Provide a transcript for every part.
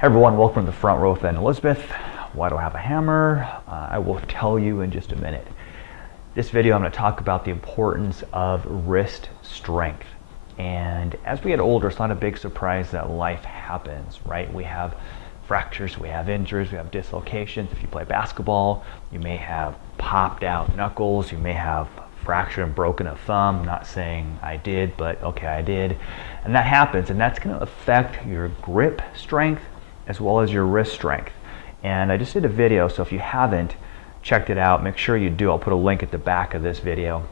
Hey everyone, welcome to the front row with Ben Elizabeth. Why do I have a hammer? I will tell you in just a minute. This video I'm going to talk about the importance of wrist strength. And as we get older, it's not a big surprise that life happens, right? We have fractures, we have injuries, we have dislocations. If you play basketball, you may have popped out knuckles, you may have fractured and broken a thumb. I'm not saying I did, but okay, I did. And that happens, and that's going to affect your grip strength as well as your wrist strength. And I just did a video, so if you haven't checked it out, make sure you do. I'll put a link at the back of this video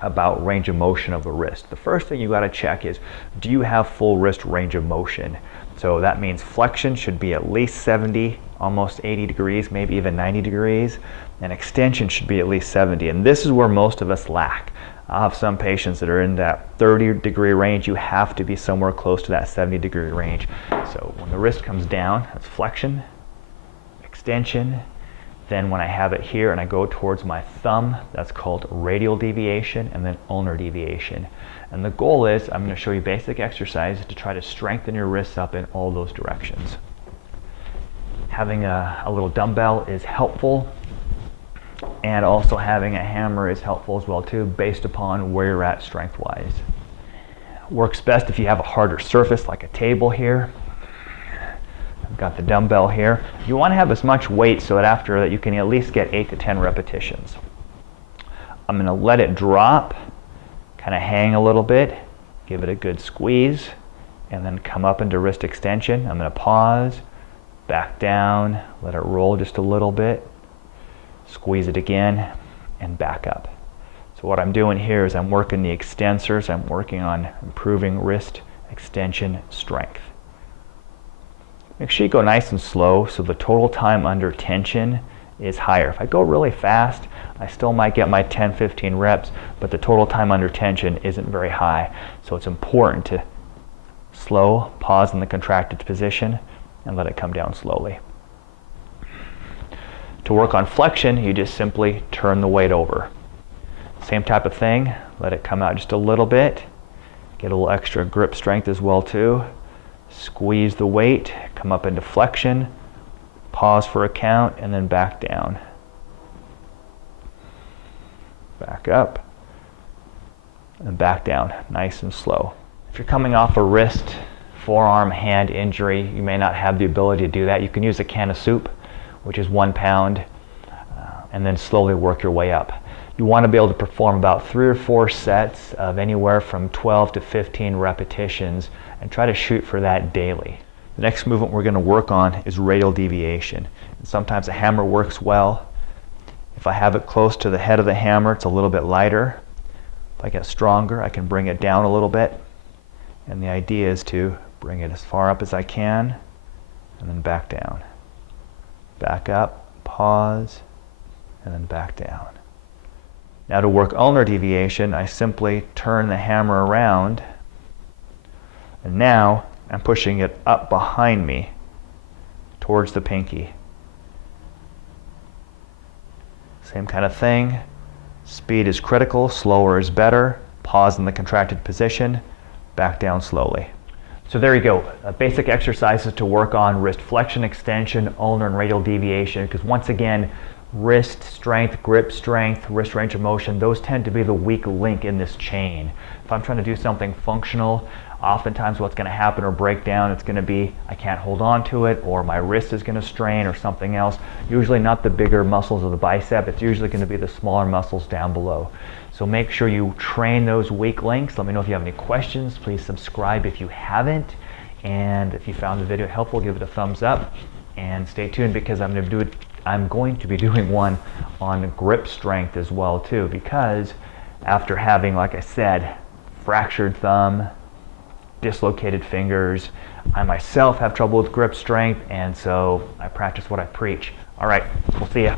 about range of motion of the wrist. The first thing you got to check is, do you have full wrist range of motion? So that means flexion should be at least 70, almost 80 degrees, maybe even 90 degrees, and extension should be at least 70. And this is where most of us lack. I'll have some patients that are in that 30-degree range. You have to be somewhere close to that 70-degree range. So when the wrist comes down, that's flexion, extension. Then when I have it here and I go towards my thumb, that's called radial deviation, and then ulnar deviation. And the goal is, I'm going to show you basic exercises to try to strengthen your wrists up in all those directions. Having a little dumbbell is helpful, and also having a hammer is helpful as well too, based upon where you're at strength-wise. Works best if you have a harder surface like a table here. I've got the dumbbell here. You want to have as much weight so that after that you can at least get 8 to 10 repetitions. I'm going to let it drop, kind of hang a little bit, give it a good squeeze, and then come up into wrist extension. I'm going to pause, back down, let it roll just a little bit, squeeze it again, and back up. So what I'm doing here is I'm working the extensors. I'm working on improving wrist extension strength. Make sure you go nice and slow so the total time under tension is higher. If I go really fast, I still might get my 10-15 reps, but the total time under tension isn't very high. So it's important to slow, pause in the contracted position, and let it come down slowly. To work on flexion, you just simply turn the weight over. Same type of thing, let it come out just a little bit, get a little extra grip strength as well too. Squeeze the weight, come up into flexion, pause for a count, and then back down. Back up, and back down, nice and slow. If you're coming off a wrist, forearm, hand injury, you may not have the ability to do that. You can use a can of soup, which is 1 pound, and then slowly work your way up. You want to be able to perform about 3 or 4 sets of anywhere from 12 to 15 repetitions and try to shoot for that daily. The next movement we're going to work on is radial deviation. And sometimes a hammer works well. If I have it close to the head of the hammer, it's a little bit lighter. If I get stronger, I can bring it down a little bit. And the idea is to bring it as far up as I can and then back down. Back up, pause, and then back down. Now to work ulnar deviation, I simply turn the hammer around, and now I'm pushing it up behind me towards the pinky. Same kind of thing. Speed is critical, slower is better. Pause in the contracted position, back down slowly. So there you go, basic exercises to work on wrist flexion, extension, ulnar, and radial deviation, because once again, wrist strength, grip strength, wrist range of motion, those tend to be the weak link in this chain. If I'm trying to do something functional, oftentimes what's going to happen or break down, it's going to be I can't hold on to it, or my wrist is going to strain, or something else. Usually not the bigger muscles of the bicep, it's usually going to be the smaller muscles down below. So make sure you train those weak links. Let me know if you have any questions. Please subscribe if you haven't. And if you found the video helpful, give it a thumbs up. And stay tuned, because I'm going to be doing one on grip strength as well too, because after having, like I said, fractured thumb, dislocated fingers, I myself have trouble with grip strength, and so I practice what I preach. All right, we'll see ya.